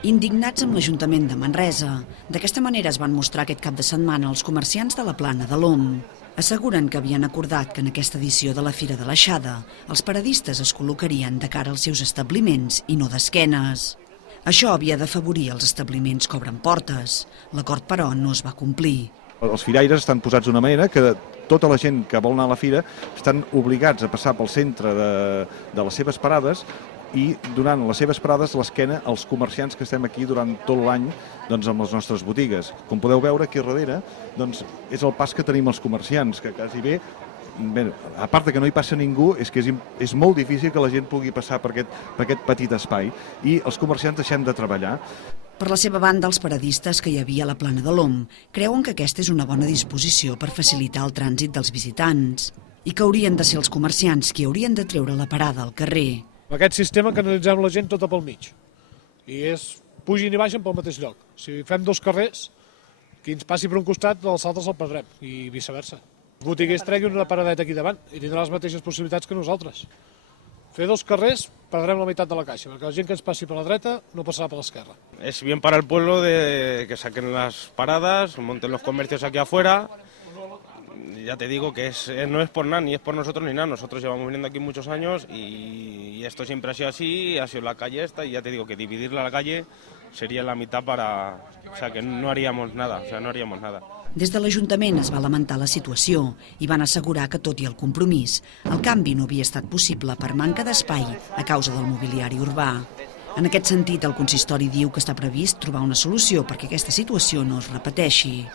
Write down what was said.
Indignats amb l'Ajuntament de Manresa, d'aquesta manera es van mostrar aquest cap de setmana els comerciants de la Plana de l'Om. Asseguren que havien acordat que en aquesta edició de la Fira de l'Aixada els paradistes es col·locarien de cara als seus establiments i no d'esquenes. Això havia d'afavorir els establiments que obren portes. L'acord, però, no es va complir. Els firaires estan posats d'una manera que tota la gent que vol anar a la fira estan obligats a passar pel centre de les seves parades i durant les seves parades l'esquena als comerciants que estem aquí durant tot l'any amb les nostres botigues. Com podeu veure aquí darrere és el pas que tenim els comerciants, que quasi bé, a part que no hi passa ningú, és que és molt difícil que la gent pugui passar per aquest petit espai i els comerciants deixem de treballar. Per la seva banda, els paradistes que hi havia a la Plana de l'Om creuen que aquesta és una bona disposició per facilitar el trànsit dels visitants i que haurien de ser els comerciants qui haurien de treure la parada al carrer. Amb aquest sistema canalitzem la gent tota pel mig i pugin i baixen pel mateix lloc. Si fem dos carrers, qui ens passi per un costat, els altres el perdrem i viceversa. Els botiguers treguin una paradeta aquí davant i tindran les mateixes possibilitats que nosaltres. Fer dos carrers, perdrem la meitat de la caixa, perquè la gent que ens passi per la dreta no passarà per l'esquerra. Es bien para el pueblo de que saquen las paradas, monten los comercios aquí afuera. Ya te digo que no es por nada, ni es por nosotros ni nada. Nosotros llevamos viniendo aquí muchos años y esto siempre ha sido así, ha sido la calle esta, y ya te digo que dividirla la calle sería la mitad o sea, que no haríamos nada, Des de l'Ajuntament es va lamentar la situació i van assegurar que, tot i el compromís, el canvi no havia estat possible per manca d'espai a causa del mobiliari urbà. En aquest sentit, el consistori diu que està previst trobar una solució perquè aquesta situació no es repeteixi.